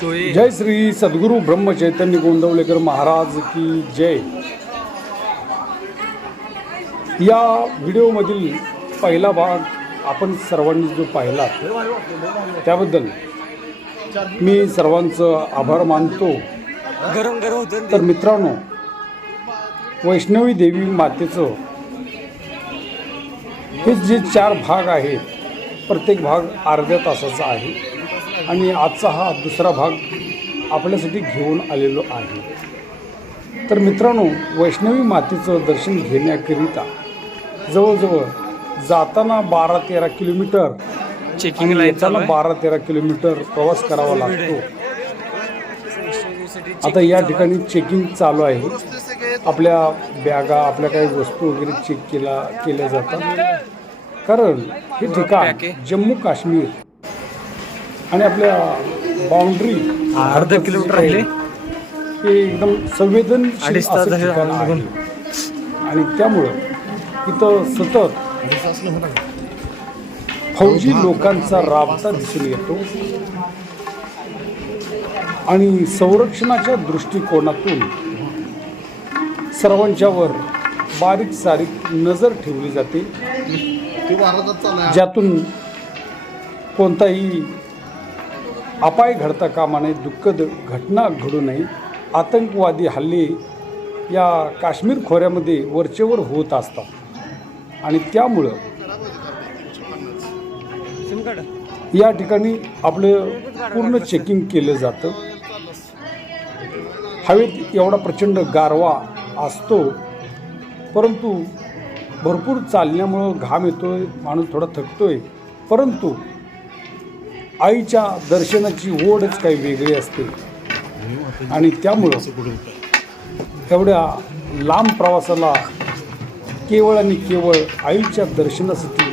सोय। जय श्री सद्गुरू ब्रह्मचैतन्य गोंदवलेकर महाराज की जय। या व्हिडिओमधील पहिला भाग आपण सर्वांनी जो पाहिला त्याबद्दल मी सर्वांचं आभार मानतो। गरम गरम होतं। तर मित्रांनो, वैष्णवी देवी मातेचं हे जे 4 भाग आहेत, प्रत्येक भाग अर्ध्या तासाचा आहे आणि आजचा हा दुसरा भाग आपल्यासाठी घेऊन आलेलो आहे। तर मित्रांनो, वैष्णवी मातेचं दर्शन घेण्याकरिता जवळजवळ जाताना 12-13 किलोमीटर, चेकिंग येताना 12-13 किलोमीटर प्रवास करावा लागतो। आता या ठिकाणी चेकिंग चालू आहे। आपल्या बॅगा, आपल्या काही वस्तू वगैरे चेक केल्या जातात, कारण हे ठिकाण जम्मू काश्मीर आणि आपल्या बाउंड्री अर्धा किलोमीटर राहिले, हे एकदम संवेदनशील असं ठिकाण आहे आणि त्यामुळं इथं सतत फौजी लोकांचा राबता दिसून येतो आणि संरक्षणाच्या दृष्टिकोनातून सर्वांच्यावर बारीक सारीक नजर ठेवली जाते, ज्यातून कोणताही अपाय घडता कामा नये, दुःखद घटना घडू नये। आतंकवादी हल्ले या काश्मीर खोऱ्यामध्ये वरचेवर होत असतात आणि त्यामुळं या ठिकाणी आपलं पूर्ण चेकिंग केलं जातं। हवेत एवढा प्रचंड गारवा असतो, परंतु भरपूर चालण्यामुळं घाम येतोय, माणूस थोडा थकतोय, परंतु आईच्या दर्शनाची ओढच काही वेगळी असते आणि त्यामुळं एवढ्या लांब प्रवासाला केवळ आणि केवळ आईच्या दर्शनासाठी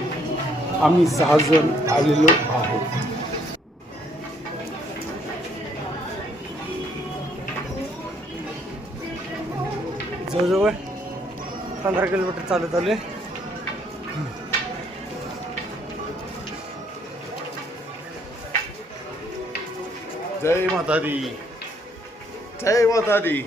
आम्ही 6 जण आलेलो आहोत। जवळजवळ 15 किलोमीटर चालत आले। जय माता दी, जय माता दी।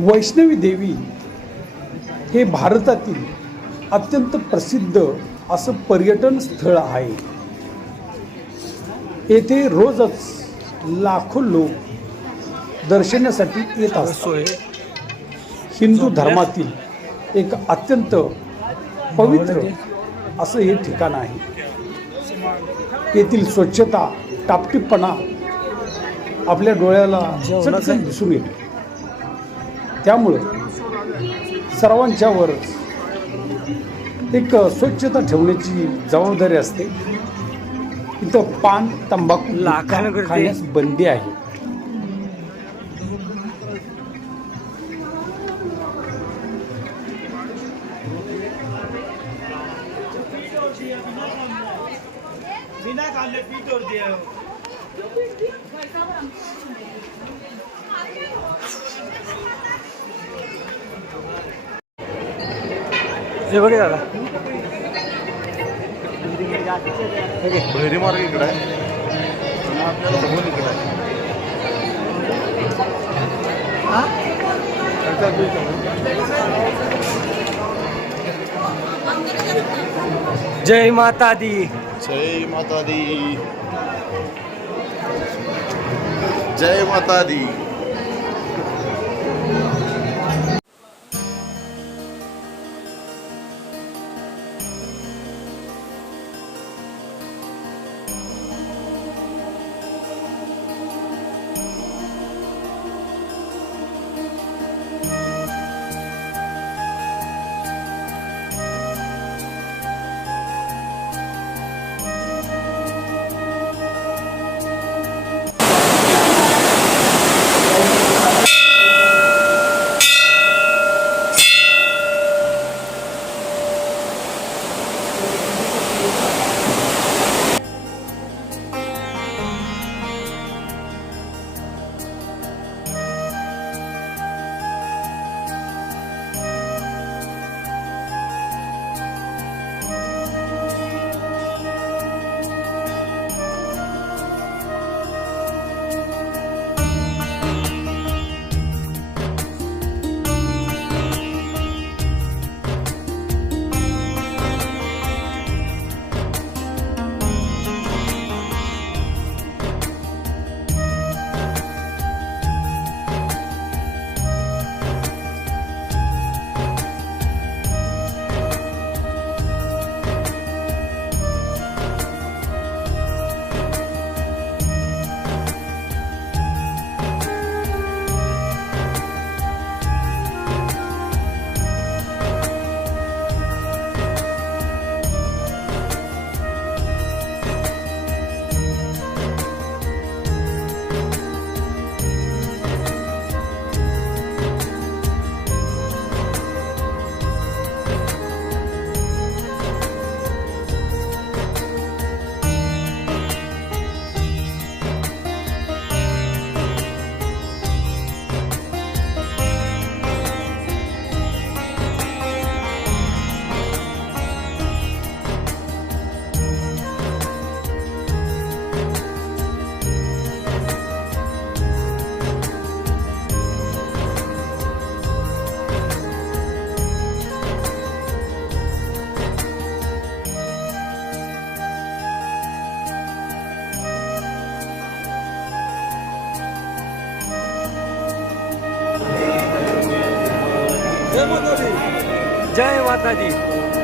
वैष्णवी देवी हे भारतातील अत्यंत प्रसिद्ध असं पर्यटन स्थळ आहे। येथे रोजच लाखो लोक दर्शनासाठी येत असतात। हिंदू धर्मातील एक अत्यंत पवित्र असं हे ठिकाण आहे। येथील स्वच्छता, टापटीपणा आपल्या डोळ्याला चटकन दिसून येतो, त्यामुळं सर्वांच्यावर एक स्वच्छता ठेवण्याची जबाबदारी असते। इथं पान, तंबाखू खाण्यास बंदी आहे। हे बघा दादा, बहिरी मार्ग इकडे आहे आणि आपल्याला समोर इकडे आहे। जय माता दी, जय माता दी, जय माता दी। जय माता दी.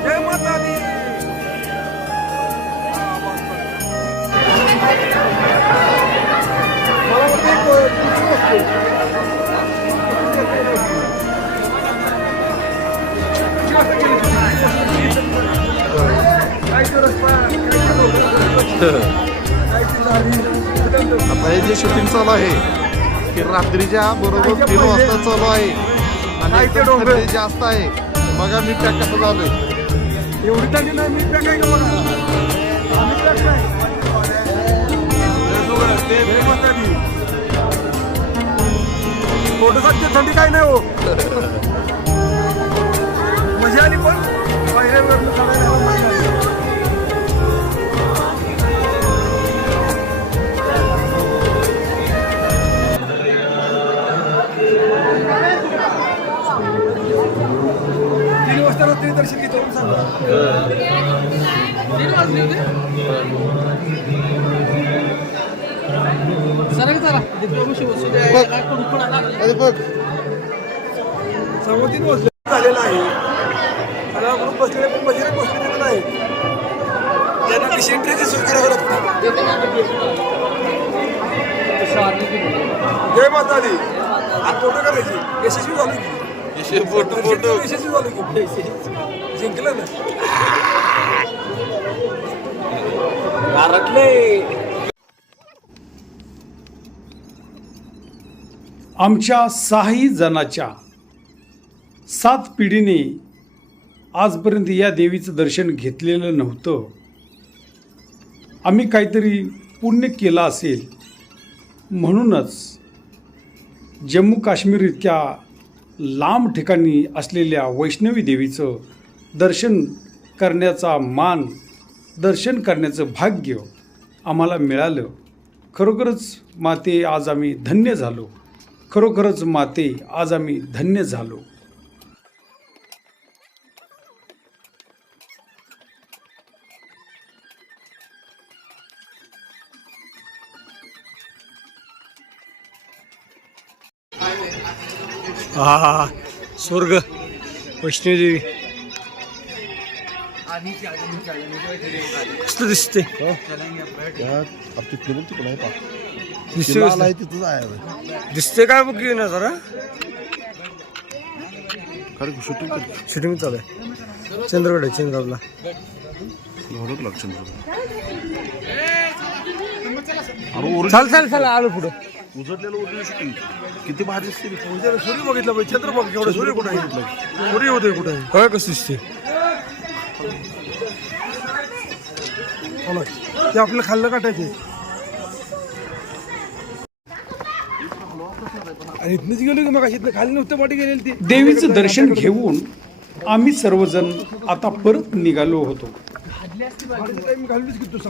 जय माता दी. आता हे जे शूटिंग चालू आहे ते रात्रीच्या बरोबर 3 वाजता चालू आहे आणि एकदम थंडी जास्त आहे. बघा मी पॅक कसं झालोय. एवढी थंडी नाही. मी पॅक आहे का बघा. आम्ही पॅक नाही. फोटोसाठी थंडी काय नाही हो. मजा आली पण पायऱ्यावर चढायला मजा आली. रात्री दर्शन घेतो झालेला आहे. ग्रुप बसलेले पण बजेट बसलेले नाही. त्यांना कशी एंट्रीची सोय करावी लागते. जय माता दी. आज फोटो करायची यशस्वी झाली की फोटो यशस्वी झालं की जिंकलं ना. आमच्या 6 जणाच्या 7 पिढीने आजपर्यंत या देवीचं दर्शन घेतलेलं नव्हतं. आम्ही काहीतरी पुण्य केलं असेल म्हणूनच जम्मू काश्मीर इतक्या लांब ठिकाणी असलेल्या वैष्णवी देवीचं दर्शन करण्याचा मान, दर्शन करण्याचं भाग्य आम्हाला मिळालं. खरोखरच माते आज आम्ही धन्य झालो. खरोखरच माते आज आम्ही धन्य झालो. हा स्वर्ग वैष्णोदेवी कसं दिसते. दिसते काय बघ ना जरा. शूटिंग चालू आहे चंद्रगड चंद्रबाबला. चाल चाल चाल आलो पुढं. उजडलेलं उरलेलं शूटिंग किती भारी दिसते. सूर्य बघितला पाहिजे. चंद्र बघ एवढं सूर्य कुठे आहे. सूर्य होते कुठे आहे. काय कसं दिसते ते आपलं खाल्लं काटायचे. आणि इथनच गेलो की मग इथनं खाली नव्हतं पाठी गेलेली. ते देवीचं दर्शन घेऊन आम्ही सर्वजण आता परत निघालो होतो.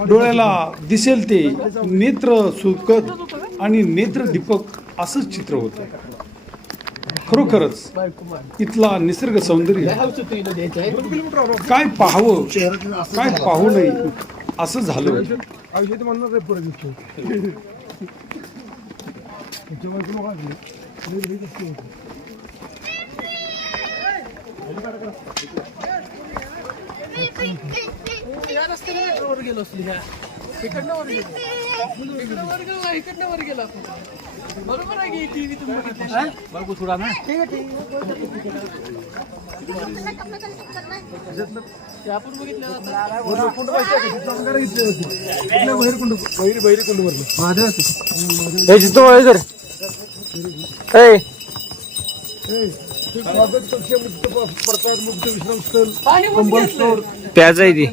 डोळ्याला दिसेल ते नेत्र सुकत आणि नेत्र दीपक असंच चित्र होतं. खरोखरच इथला निसर्ग सौंदर्य काय पाहावं काय पाहू नये असं झालं. आयुष्यात म्हणणार आहे परत गेलो इकडनं वर गेला. बरोबर आहे की टीव्ही तुम्ही बघू थोडा ना. ठीक आहे आपण बघितलं प्याज आहे ती.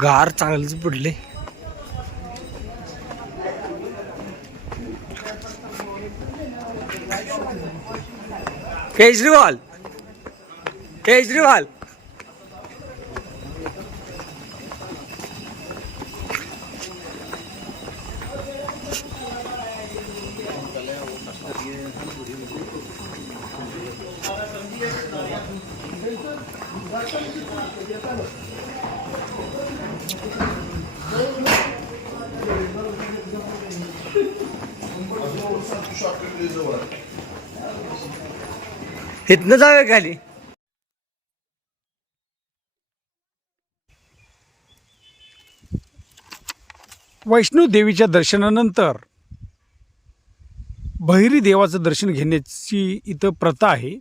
गार चांगलंच पडले. केजरीवाल केजरीवाल इथनं जाऊया खाली. वैष्णव देवीच्या दर्शनानंतर भैरी देवाचं दर्शन घेण्याची इथं प्रथा आहे.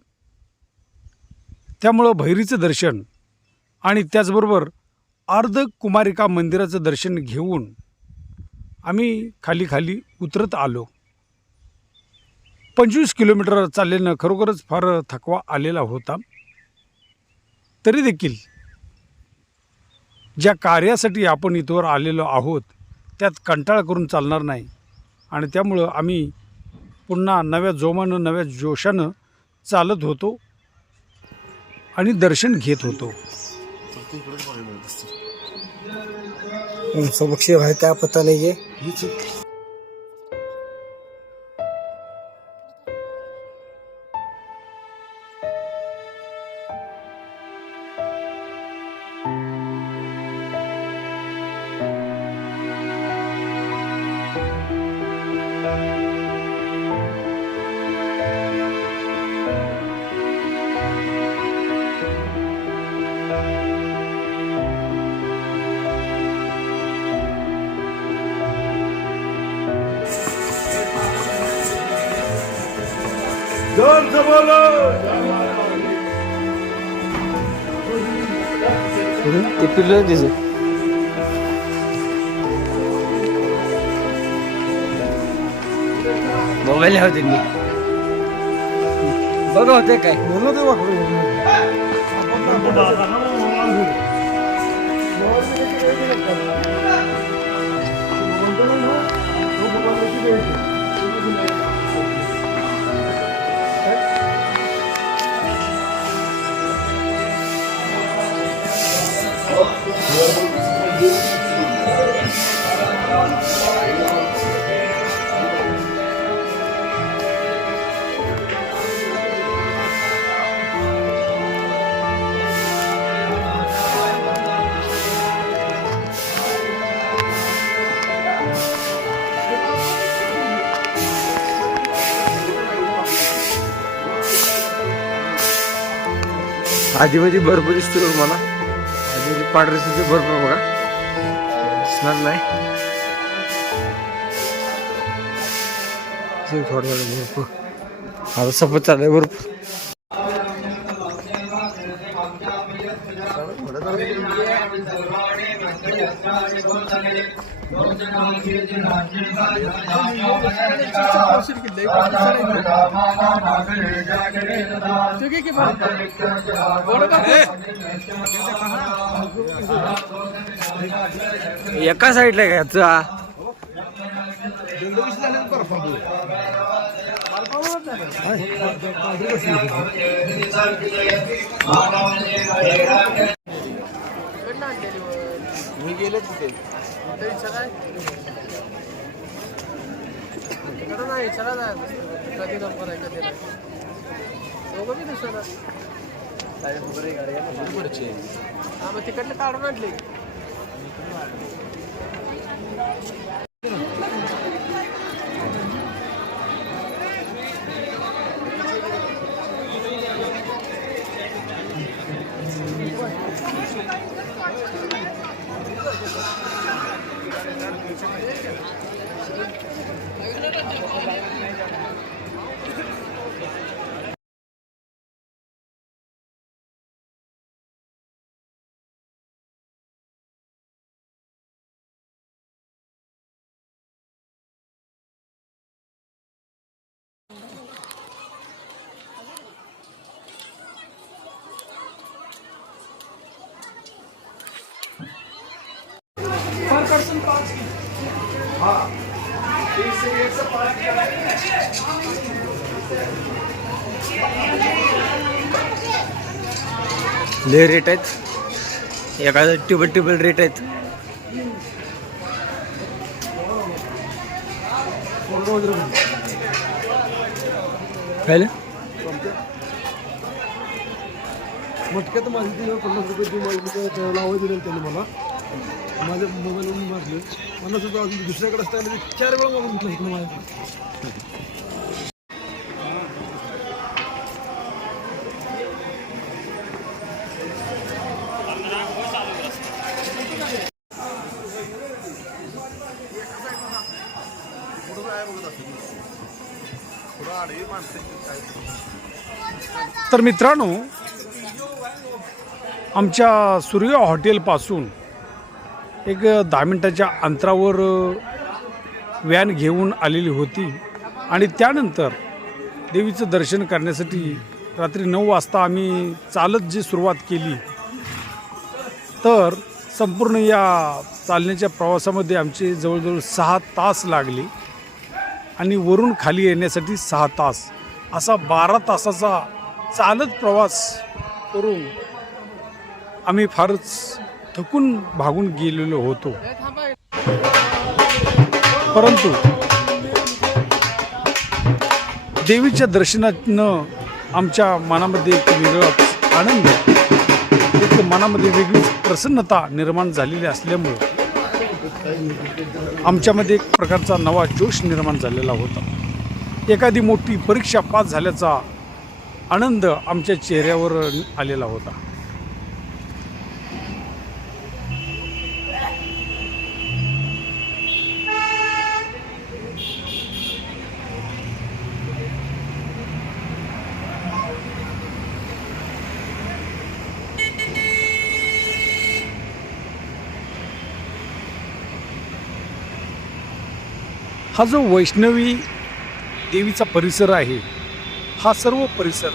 त्यामुळं भैरीचं दर्शन आणि त्याचबरोबर अर्धकुमारिका मंदिराचं दर्शन घेऊन आम्ही खाली खाली उतरत आलो. 25 किलोमीटर चालल्यानं खरोखरच फार थकवा आलेला होता. तरी देखील ज्या कार्यासाठी आपण इथवर आलेलो आहोत त्यात कंटाळा करून चालणार नाही आणि त्यामुळं आम्ही पुन्हा नव्या जोमानं नव्या जोशानं चालत होतो आणि दर्शन घेत होतो. समक्ष है क्या पता नहीं है. ते पिल्लं दिसत मोबाईल होते मी बघा होते काय बोललो ते वाकडं आधीमध्ये भरपूर दिसतो मला. आधी पांढरे सुद्धा भरपूर बघा दिसणार नाही. थोडं भरपूर आता सफर चालू आहे भरपूर. एका साईडला घ्यायचा मी गेले तिथे नाही चला ना कधी नंबर आहे कधी नाही दोघं बी दिसणार हा मग तिकडलं काढून आणले. लय रेट आहेत. एखादं टिबल रेट आहेत. काय मटक्यात माझी 50 रुपये लावायची दिली त्यांनी मला. माझ्या मोबाईलवरून मारलं मला सुद्धा अजून दुसऱ्याकडे असताना 4 वेळा मागून घेतला इकडं माझ्या. तर मित्रांनो, आमच्या सूर्य हॉटेलपासून एक 10 मिनिटाच्या अंतरावर व्हॅन घेऊन आलेली होती आणि त्यानंतर देवीचं दर्शन करण्यासाठी रात्री 9 वाजता आम्ही चालत जी सुरुवात केली, तर संपूर्ण या चालण्याच्या प्रवासामध्ये आमचे जवळजवळ 6 तास लागले आणि वरून खाली येण्यासाठी 6 तास, असा 12 तासाचा चालत प्रवास करून आम्ही फारच थकून भागून गेलेलो होतो. परंतु देवीच्या दर्शनानं आमच्या मनामध्ये एक वेगळाच आनंद, एक मनामध्ये वेगळीच प्रसन्नता निर्माण झालेली असल्यामुळं आमच्यामध्ये एक प्रकारचा नवा जोश निर्माण झालेला होता. एखादी मोठी परीक्षा पास झाल्याचा आनंद आमच्या चेहऱ्यावर आलेला होता. हा जो वैष्णवी देवीचा परिसर आहे, हा सर्व परिसर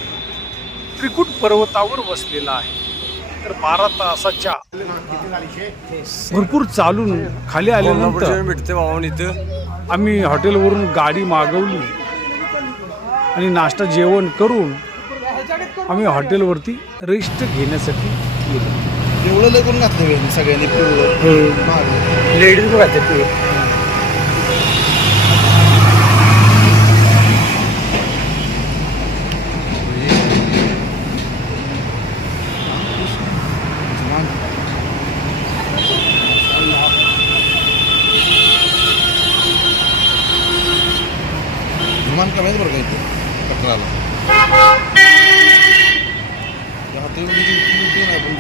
त्रिकुट पर्वतावर वसलेला आहे. तर 12 तासाच्या भरपूर चालून खाली आल्यानंतर भेटते बाबा इथं. आम्ही हॉटेलवरून गाडी मागवली आणि नाश्ता जेवण करून आम्ही हॉटेलवरती रेस्ट घेण्यासाठी गेलो. एवढं लगून घातलं सगळ्यांनी लेडीज बघा ते विमान कमी बरं का इथे कटराला.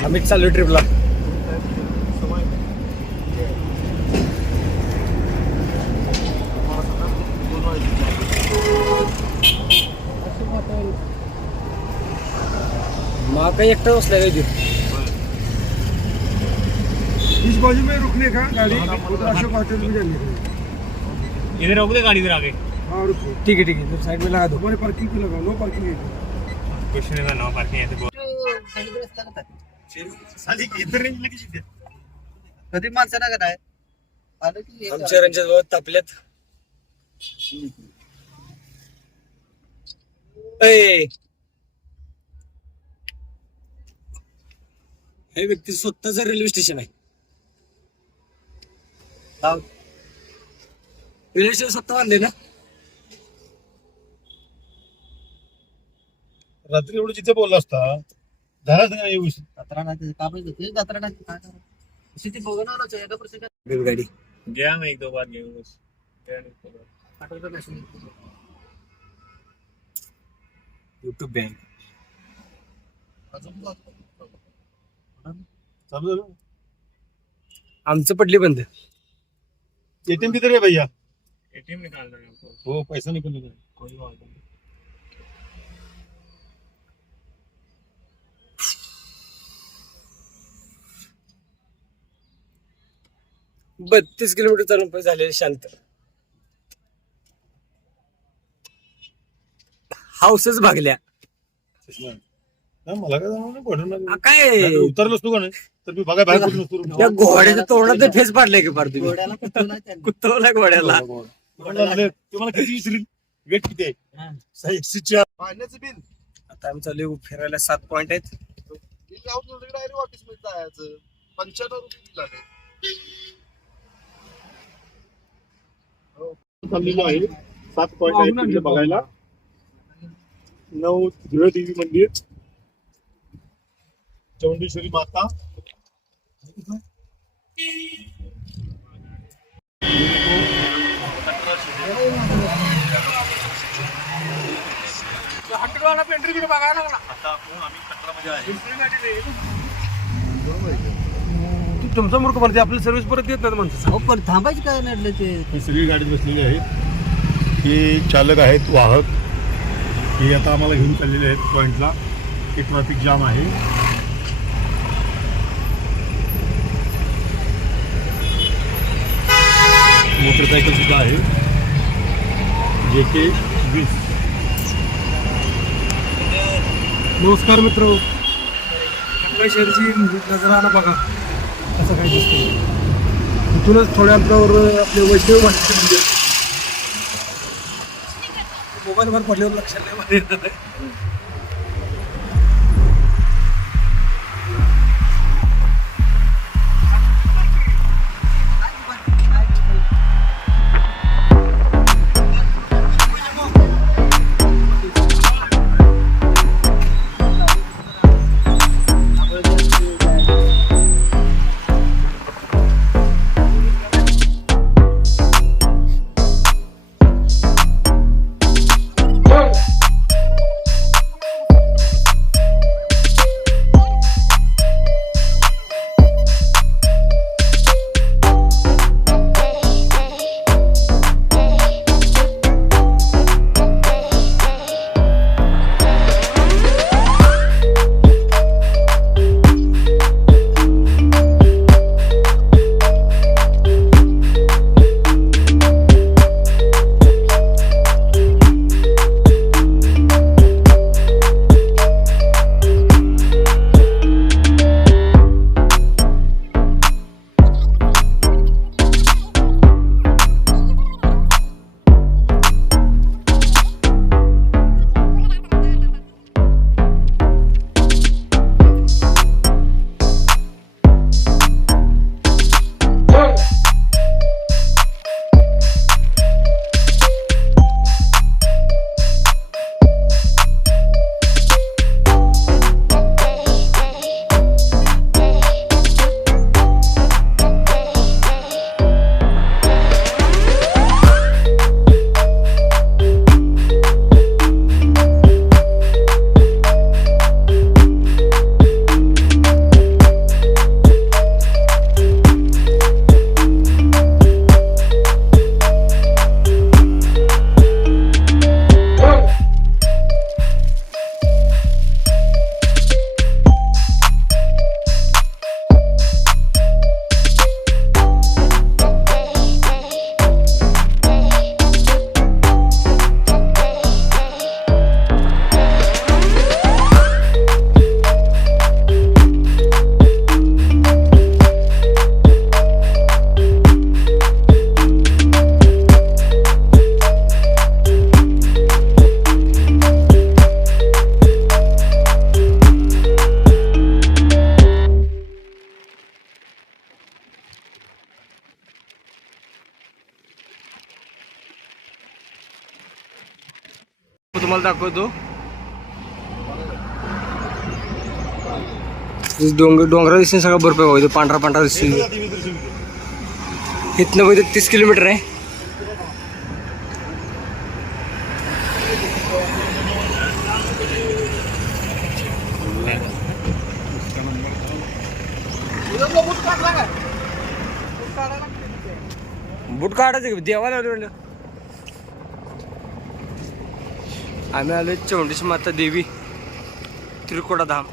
आम्ही चालू ट्रिपला. मग काही एकटा बसलाय का इथे? इस बाजू में रुकने का गाड़ी उधर अशोक होटल में जाने का. इधर रोक दे गाड़ी इधर आगे. हाँ रुको, ठीक है तो साइड में लगा दो. हमारे पार्किंग पे लगाओ, नो पार्किंग है. कुछ नहीं नो पार्किंग है तो कधी माणसाला का नाही आलं की आमच्या रंजन भाऊ तापल्यात. हे व्यक्ती स्वतःच रेल्वे स्टेशन आहे. रेल्वे स्टेशन स्वतः बांधले ना. रात्री एवढं जिथे बोलला असता झालाच नाही येऊ. जत्रा नाही कापड घेते जत्रा नाही काय करा सिटी बघणारच आहे एका प्रत्येक गाडी गया मैं 1-2 बार गया हूँ बस. आठवतं नसेल. युट्यूब बँक अजून चालू झालं. आमचं पडली बंद. एटीएम किधर है भैया? एटीएम निकालना है हमको. हो पैसा निकलने का. कोई बात नहीं. 32 किलोमीटर चालून झाले शांत. हाऊसच भागल्या. मला काय जाणार नाही पडणार. काय उतरलोच तू का नाही तर मी बघा बाहेर कुठून उतरून. त्या घोड्याच्या तोंडात फेस पाडले की पार तुम्ही. घोड्याला कुठवला त्यांनी. कुत्तवला घोड्याला. तुम्हाला किती विचारली वेट किती आहे? 104 पाण्याचं बिल. आता आम्ही चालू फिरायला 7 पॉइंट आहेत. ऑफिस मध्ये जायचं 95 रुपये बिल आले. चाललेलो आहे 7 पॉइंट आहेत तिथे बघायला. 9 देवी मंदिर, चौंडेश्वरी माता, तुमचा मूर्ख म्हणते आपली सर्व्हिस परत देत नाही माणसं. अहो पण थांबायचं काय नडलं ते. ही सगळी गाडीत बसलेली आहेत. हे चालक आहेत, वाहक. हे आता आम्हाला घेऊन चाललेले आहेत पॉईंटला. हे ट्रॅफिक जाम आहे. मोटरसायकल सुद्धा आहे. JK 20. नमस्कार मित्र, आपल्या शहराची नजराना बघा असं काय दिसतं. इथूनच थोड्या अंतरावर आपले वैष्णव माहिती मंदिर. मोबाईलवर पडल्यावर लक्षात नाही मध्ये येत नाही. तुम्हाला दाखवतो. डोंगरा दिसते सगळं बर्फ आहे. पांढरा पांढरा दिसते. इथनं म्हणजे 30 किलोमीटर आहे. बूट काढायचं देवाला म्हणलं. आम्ही आलो चौंडीची माता देवी त्रिकोटा धाम.